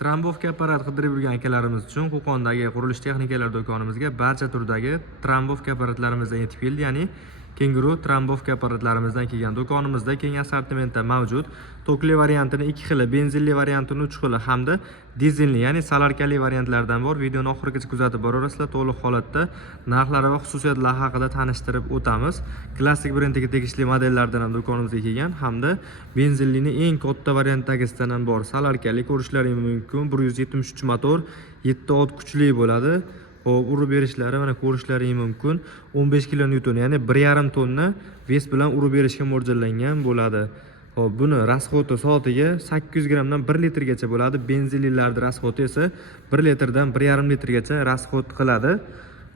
Trombovka apparat qidirib yurgan akalarimiz uchun Qo'qondagi qurilish texnikalar do'konimizga barcha turdagi trombovka apparatlarimizdan yetib keldi. Ya'ni Kenguru trombovka apparatlarimizdan kelgan. Do'konimizda keng assortimentda mavjud. Tokli variantini 2 xili, benzinli variantini 3 xili hamda dizelli, ya'ni salarkali variantlardan bor. Videoni oxirigacha kuzatib boraverasizlar. To'liq holatda narxlari va xususiyatlari haqida tanishtirib o'tamiz. Klassik brendiga tegishli modellardan ham do'konimizga kelgan hamda benzinlini eng katta variantdagisidan ham bor. Salarkali ko'rishlaringiz mumkin. 173 motor, 7 ot kuchli bo'ladi. Hop, urib berishlari mana ko'rishlaringiz mumkin. 15 kN, ya'ni 1,5 tonna ves bilan urib berishga mo'ljallangan bo'ladi. Hop, buni rasxoti soatiga 800 gramdan 1 litrgacha bo'ladi. Benzinlilarda rasxoti esa 1 litrdan 1,5 litrgacha rasxot qiladi.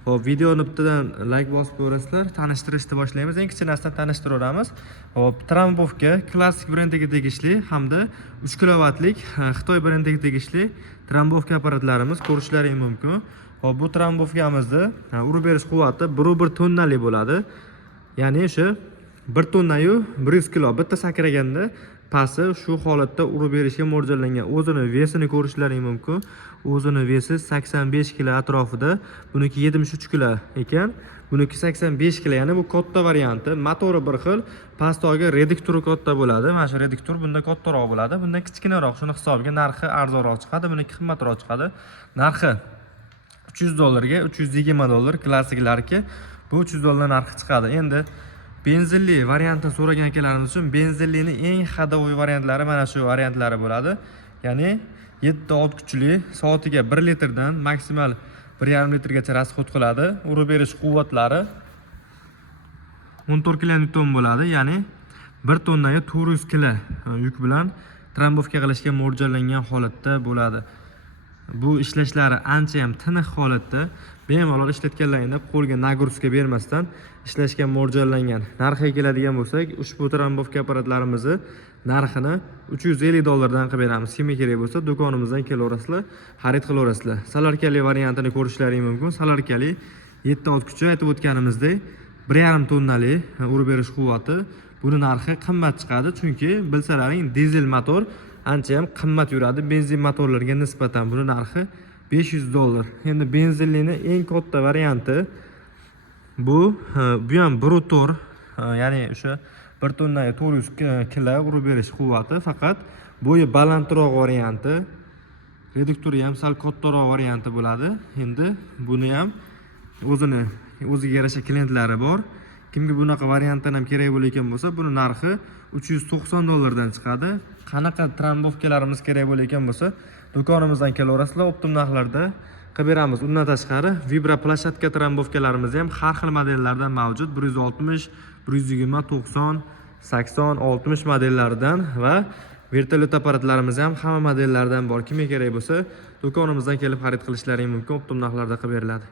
Hop, videoni bittadan like bosib ko'rasizlar. Tanishtirishni boshlaymiz. Eng kichkinasidan tanishtiramiz. Hop, Trombovka klassik brendiga tegishli hamda 3 kilovatlik Xitoy brendiga tegishli Trombovka apparatlarimiz ko'rishlaringiz mumkin. Hop, bu trombovkamizni urib berish quvvati 1,1 tonnali bo'ladi. Ya'ni o'sha 1 tonnayu 100 kilo bitta sakraganda pasi shu holatda urib berishga mo'ljallangan. O'zini vesini ko'rishlaringiz mumkin. O'zini vesi 85 kilo atrofida. Buniki 73 kilo ekan. Buniki 85 kilo, ya'ni bu katta varianti. Motori bir xil, pastdagi reduktori katta bo'ladi. Mana shu reduktor bunda kattaroq bo'ladi. Bundan kichkinaroq, shuni hisobiga narxi arzonroq chiqadi. Buniki qimmatroq chiqadi. Narxi $300 ga $320 klassiklarga bu $300 narxi chiqadi. Endi benzinli variantini so'ragan akalarimiz uchun benzinlining eng hadoviy variantlari mana shu variantlari bo'ladi. Ya'ni 7 ot kuchli, soatiga 1 litrdan maksimal 1,5 litrgacha rasxot qiladi. Urib berish quvvatlari 14 kN bo'ladi. Ya'ni 1 tonnaga 400 kg yuk bilan trombovka qilishga mo'ljallangan holatda bo'ladi. Bu ishlashlari ancha ham tiniq holatda, bemalol ishlatganlaringda qo'lga nagruska bermasdan ishlashga mo'ljallangan. Narxiga keladigan bo'lsak, ushbu trombovka apparatlarimizni narxini $350 dan qilib beramiz. Kimga kerak bo'lsa, do'konimizdan kelaverasizlar, xarid qilaverasizlar. Salarkali variantini ko'rishlaringiz mumkin. Salarkali 7 ot kuchi, aytib o'tganimizdek 1,5 tonnali urib berish quvvati. Buni narxi qimmat chiqadi, chunki bilsalaring dizel motor ancha ham qimmat yuradi benzin motorlarga nisbatan. Buni narxi $500. Endi benzinlining eng katta varianti bu ham brutor, ya'ni o'sha 1 tonnaga 400 kg urib berish quvvati, faqat bo'yi balandroq varianti. Reduktori ham sal kattaroq varianti bo'ladi. Endi buni ham o'ziga yarasha klientlari bor. Kimga bunaqa variantdan ham kerak bo'layotgan bo'lsa, buni narxi $390 dan chiqadi. Qanaqa trombovkalarimiz kerak bo'layotgan bo'lsa, do'konimizdan kelaverasizlar, optim narxlarda qilib beramiz. Undan tashqari vibra plashatka trombovkalarimiz ham har xil modellardan mavjud. 160, 120, 90, 80, 60 modellaridan va vertolyot apparatlarimiz ham hamma modellardan bor. Kimga kerak bo'lsa, do'konimizdan kelib xarid qilishlaring mumkin. Optim narxlarda qilib beriladi.